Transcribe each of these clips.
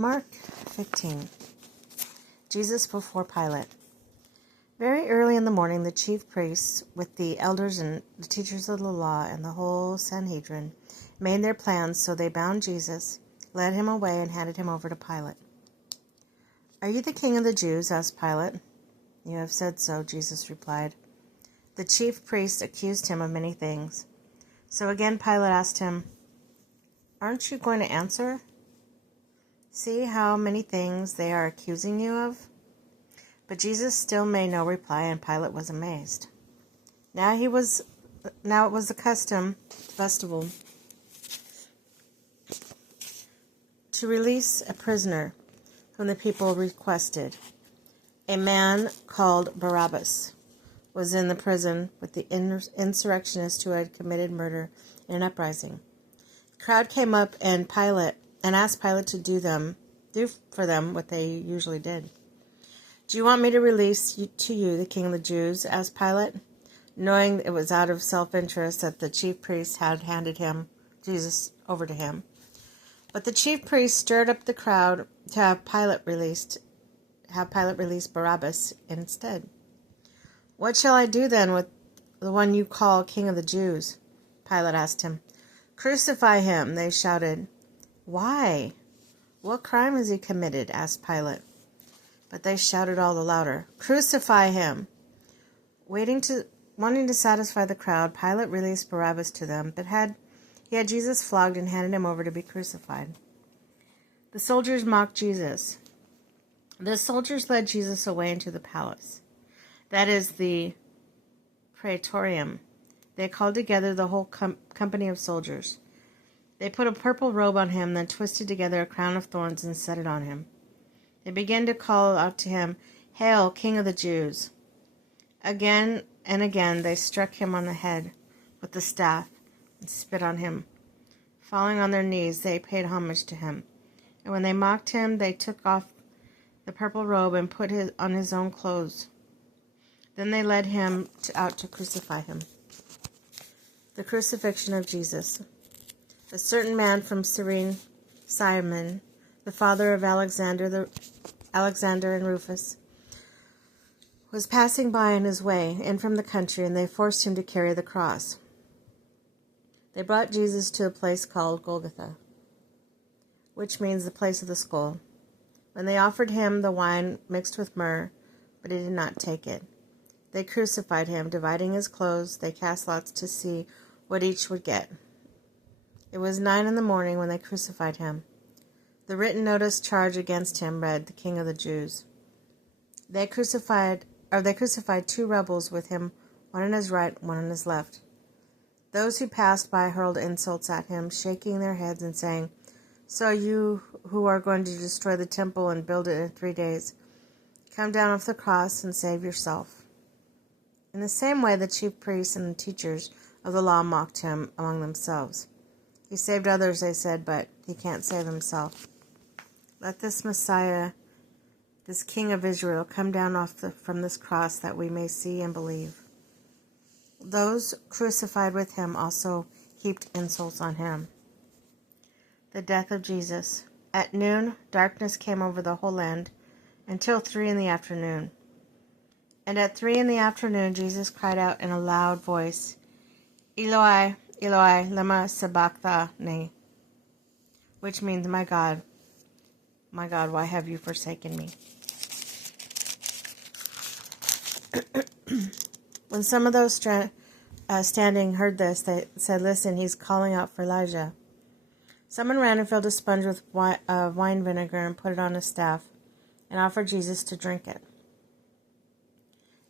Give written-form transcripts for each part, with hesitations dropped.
Mark 15. Jesus before Pilate. Very early in the morning, the chief priests, with the elders and the teachers of the law and the whole Sanhedrin, made their plans, so they bound Jesus, led him away, and handed him over to Pilate. "Are you the king of the Jews?" asked Pilate. "You have said so," Jesus replied. The chief priests accused him of many things. So again Pilate asked him, "Aren't you going to answer? See how many things they are accusing you of?" But Jesus still made no reply, and Pilate was amazed. Now it was the festival, to release a prisoner whom the people requested. A man called Barabbas was in the prison with the insurrectionists who had committed murder in an uprising. The crowd came up and asked Pilate to do for them what they usually did. "Do you want me to release to you the king of the Jews?" asked Pilate, knowing it was out of self-interest that the chief priests had handed Jesus over to him. But the chief priests stirred up the crowd to have Pilate release Barabbas instead. "What shall I do then with the one you call king of the Jews?" Pilate asked him. "Crucify him," they shouted. "Why? What crime has he committed?" asked Pilate. But they shouted all the louder, "Crucify him!" Wanting to satisfy the crowd, Pilate released Barabbas to them, but he had Jesus flogged and handed him over to be crucified. The soldiers mocked Jesus. The soldiers led Jesus away into the palace, that is, the praetorium. They called together the whole company of soldiers. They put a purple robe on him, then twisted together a crown of thorns and set it on him. They began to call out to him, "Hail, King of the Jews!" Again and again they struck him on the head with the staff and spit on him. Falling on their knees, they paid homage to him. And when they mocked him, they took off the purple robe and put on his own clothes. Then they led him out to crucify him. The crucifixion of Jesus. A certain man from Cyrene, Simon, the father of Alexander and Rufus, was passing by on his way in from the country, and they forced him to carry the cross. They brought Jesus to a place called Golgotha, which means the place of the skull. When they offered him the wine mixed with myrrh, but he did not take it. They crucified him, dividing his clothes. They cast lots to see what each would get. It was 9 a.m. when they crucified him. The written notice charge against him read, "The King of the Jews." They crucified 2 rebels with him, one on his right, one on his left. Those who passed by hurled insults at him, shaking their heads and saying, "So you who are going to destroy the temple and build it in 3 days, come down off the cross and save yourself." In the same way, the chief priests and the teachers of the law mocked him among themselves. "He saved others," they said, "but he can't save himself. Let this Messiah, this King of Israel, come down from this cross that we may see and believe." Those crucified with him also heaped insults on him. The death of Jesus. At noon, darkness came over the whole land until 3 p.m. And at 3 p.m, Jesus cried out in a loud voice, "Eloi, Eloi, lema sabachthani," which means, my God, why have you forsaken me?" When some of those standing heard this, they said, "Listen, he's calling out for Elijah." Someone ran and filled a sponge with wine vinegar and put it on a staff and offered Jesus to drink it.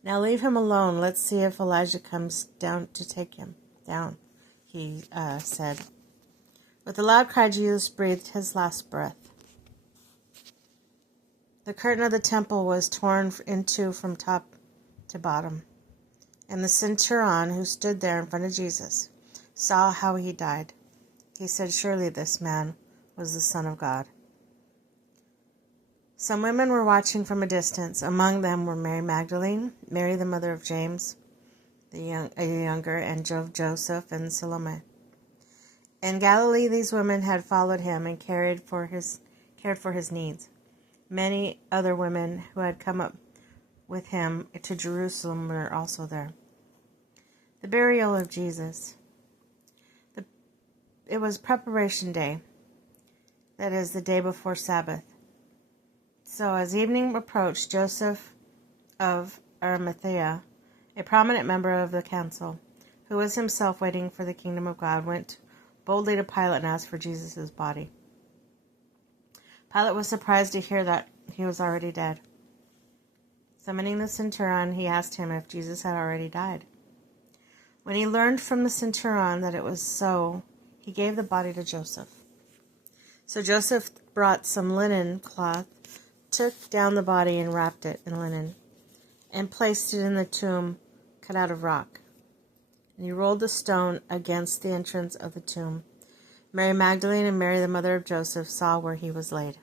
"Now leave him alone. Let's see if Elijah comes down to take him down," he said. With a loud cry, Jesus breathed his last breath. The curtain of the temple was torn in two from top to bottom, and the centurion who stood there in front of Jesus saw how he died. He said, "Surely this man was the Son of God." Some women were watching from a distance. Among them were Mary Magdalene, Mary the mother of James the younger, and Joseph and Salome. In Galilee these women had followed him and cared for his cared for his needs. Many other women who had come up with him to Jerusalem were also there. The burial of Jesus. It was preparation day, that is, the day before Sabbath. So as evening approached, Joseph of Arimathea, a prominent member of the council, who was himself waiting for the kingdom of God, went boldly to Pilate and asked for Jesus' body. Pilate was surprised to hear that he was already dead. Summoning the centurion, he asked him if Jesus had already died. When he learned from the centurion that it was so, he gave the body to Joseph. So Joseph brought some linen cloth, took down the body and wrapped it in linen, and placed it in the tomb cut out of rock. And he rolled the stone against the entrance of the tomb. Mary Magdalene and Mary, the mother of Joseph, saw where he was laid.